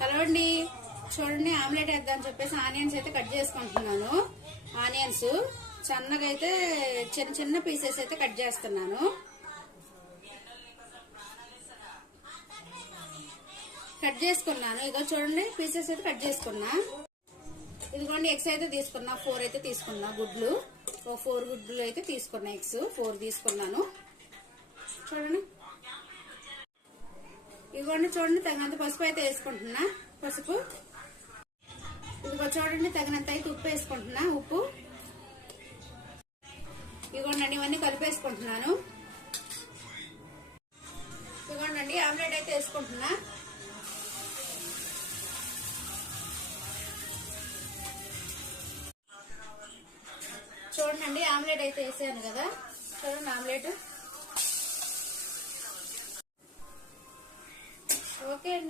Hello అండి, చూడండి omelette వేద్దామని చెప్పేసి ఆనియన్స్ అయితే కట్ చేసుకుంటున్నాను. ఆనియన్స్ సన్నగా అయితే చిన్న చిన్న పీసెస్ అయితే కట్ చేస్తున్నాను. కట్ చేసుకున్నాను. ఇదిగో చూడండి పీసెస్ అయితే కట్ చేసుకున్నా. ఇదిగోండి ఎగ్స్ అయితే తీసుకున్నా, 4 అయితే తీసుకున్నా. గుడ్లు 4 గుడ్లు అయితే తీసుకున్నా. ఎగ్స్ 4 తీసుకున్నాను. చూడండి ఇదిగోండి, చూడండి తగినంత పసుపు అయితే వేసుకుంటున్నా. పసుపు ఇదిగో చూడండి తగినంత అయితే ఉప్పు వేసుకుంటున్నా. ఉప్పు ఇదిగోండి ఇవన్నీ కలిపేసుకుంటున్నాను. ఇదిగోండి ఆమ్లెట్ అయితే వేసుకుంటున్నా. చూడండి ఆమ్లెట్ అయితే వేసాను కదా. చూడండి ఆమ్లెట్ ఓకే అండి.